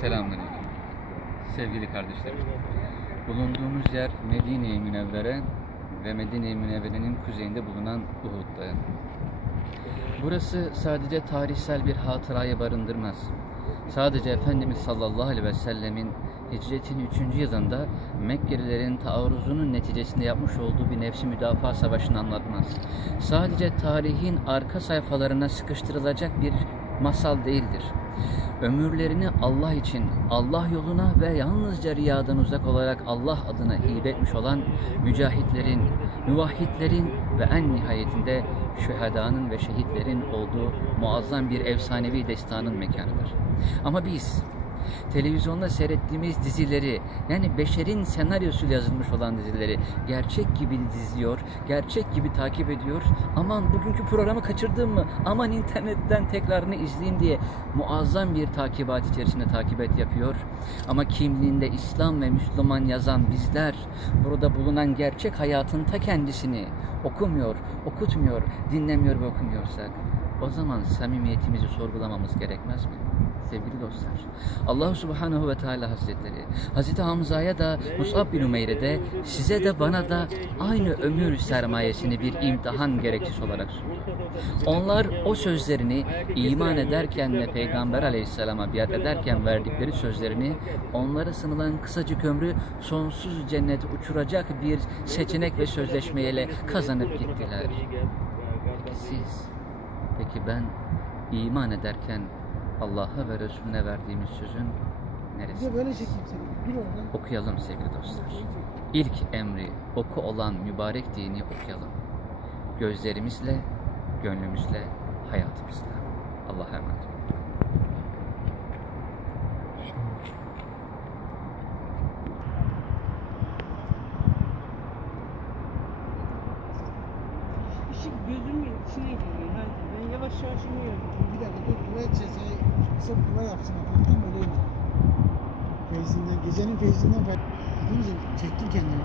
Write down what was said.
Selamünaleyküm. Sevgili kardeşlerim. Bulunduğumuz yer Medine-i Münevvere ve Medine-i Münevvere'nin kuzeyinde bulunan Uhud Dağı. Burası sadece tarihsel bir hatırayı barındırmaz. Sadece Efendimiz sallallahu aleyhi ve sellemin hicretin 3. yılında Mekkelilerin taarruzunun neticesinde yapmış olduğu bir nefsi müdafaa savaşını anlatmaz. Sadece tarihin arka sayfalarına sıkıştırılacak bir masal değildir. Ömürlerini Allah için, Allah yoluna ve yalnızca riyadan uzak olarak Allah adına hibe olan mücahitlerin, müvahhidlerin ve en nihayetinde şühedanın ve şehitlerin olduğu muazzam bir efsanevi destanın mekanıdır. Ama biz televizyonda seyrettiğimiz dizileri yani beşerin senaryosuyla yazılmış olan dizileri gerçek gibi izliyor, gerçek gibi takip ediyor. Aman bugünkü programı kaçırdım mı? Aman internetten tekrarını izleyeyim diye muazzam bir takibat içerisinde takip et yapıyor. Ama kimliğinde İslam ve Müslüman yazan bizler burada bulunan gerçek hayatın ta kendisini okumuyor, okutmuyor, dinlemiyor ve okumuyorsak o zaman samimiyetimizi sorgulamamız gerekmez mi? Sevgili dostlar, Allah Subhanahu ve Teala Hazretleri, Hazreti Hamza'ya da Mus'ab bin Umeyr'e de size de bana da aynı ömür sermayesini bir imtihan gerekçesi olarak sundu. Onlar o sözlerini iman ederken ve Peygamber Aleyhisselam'a biat ederken verdikleri sözlerini onlara sınılan kısacık ömrü sonsuz cennete uçuracak bir seçenek ve sözleşmeyle kazanıp gittiler. Peki siz, peki ben iman ederken Allah'a ve Resulüne verdiğimiz sözün neresi? böyle çekeyim seni. Bir oradan. Okuyalım sevgili dostlar. İlk emri oku olan mübarek dini okuyalım. Gözlerimizle, gönlümüzle, hayatımızla. Allah'a emanet olun. Işık gözümün içine giriyor. Hadi ben yavaş yavaş iniyorum. Bir dakika dur. Bir dua yapsın. Böyle indir. Feyzinden, gecenin feyzinden falan. Deyince çektir kendini.